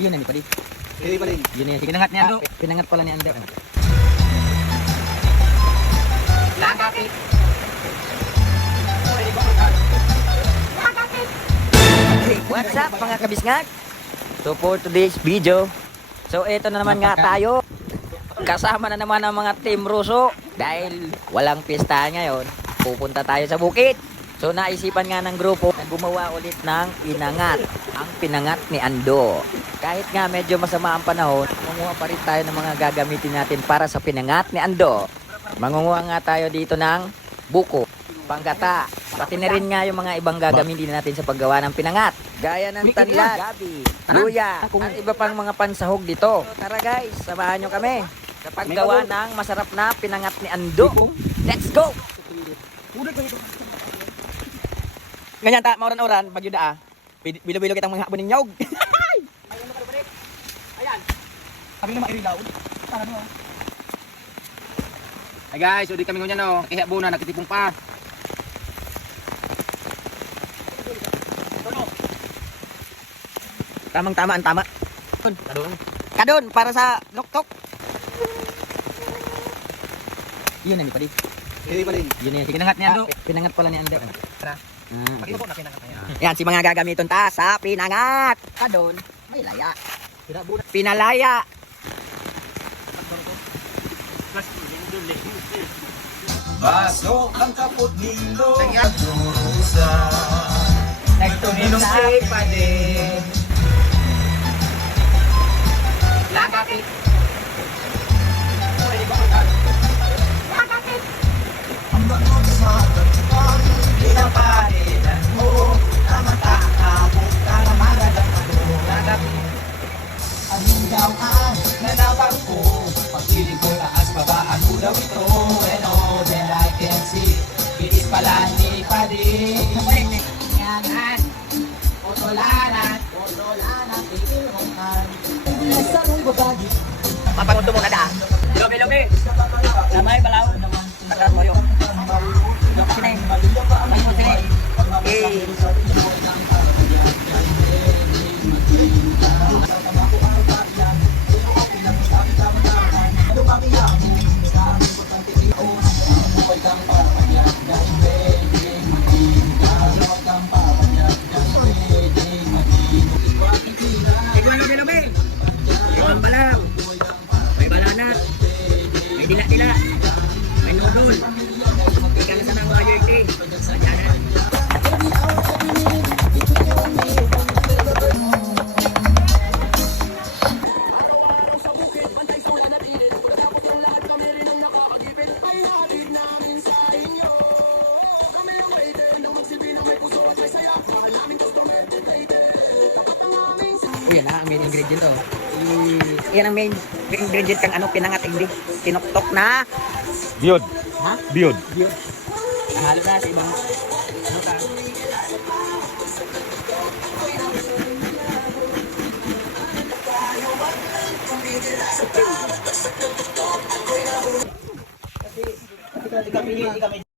Yun na ni padi. Hindi pa rin. Yun na. Pinangat niya Ando. Pinangat pala ni Ando. What's up mga kabisngag? So for today's video, so ito na naman nga tayo. Kasama na naman ang mga Team Russo. Dahil walang pistahan ngayon, pupunta tayo sa bukid. So naisipan nga ng grupo na gumawa ulit ng pinangat. Ang pinangat ni Ando. Kahit nga medyo masama ang panahon, mangunguha pa rin tayo ng mga gagamitin natin para sa pinangat ni Ando. Mangunguha nga tayo dito ng buko, panggata, pati na rin nga yung mga ibang gagamitin natin sa paggawa ng pinangat. Gaya ng tanlad, gabi, luya, at iba pang mga pansahog dito. So, tara guys, samahan nyo kami sa paggawa ng masarap na pinangat ni Ando. Let's go! Ganyan ta, mauran-uran, bagyo da ah. Bilo-bilo kitang mga hapon ng nyog. Ayan. Kami na mairilaw. Ano ah. Hey guys, udi kami ngunyan no. Ihabo na, nakitipong pa. Tamang-tama ang tama. Kadon para sa loktok. Yun na ni padi. Hindi pa rin. Yun na. Pinangat ni Ando. Pinangat pala ni Ando. Tara. Pakita ko na pinangat na yan. Yan si mga gagamiton ta sa pinangat. Kadon may laya. Pinalaya. Baso ang kapot nilo Nagtuminom si Pade Lakapit. ang bakod sa tagpang pinapalitan mo ang matakapot ka na maradang Lakapit. ang hinggawan na nabang ko pagpiling ko taas babaan mo daw ito and all that I can see it is pala ni Pade Yan. Otolanan Iilongkan sa rong babagi Papangundo mo na da. Lobe. Namay balaw. Takas mo yun. Sine. Pango sine. Eh. Lobe. Ikaw ang balaw. May balanat. May dila-dila. May nudol. Ikaw sa nang mga yerte. Sadyanan. Yan na ang main ingredient oh. Yan ang main ingredient kang ano pinangat hindi tinoktok na Biyod. ha? Biyod. Nahalo na sa ibang ano ka. Kasi kami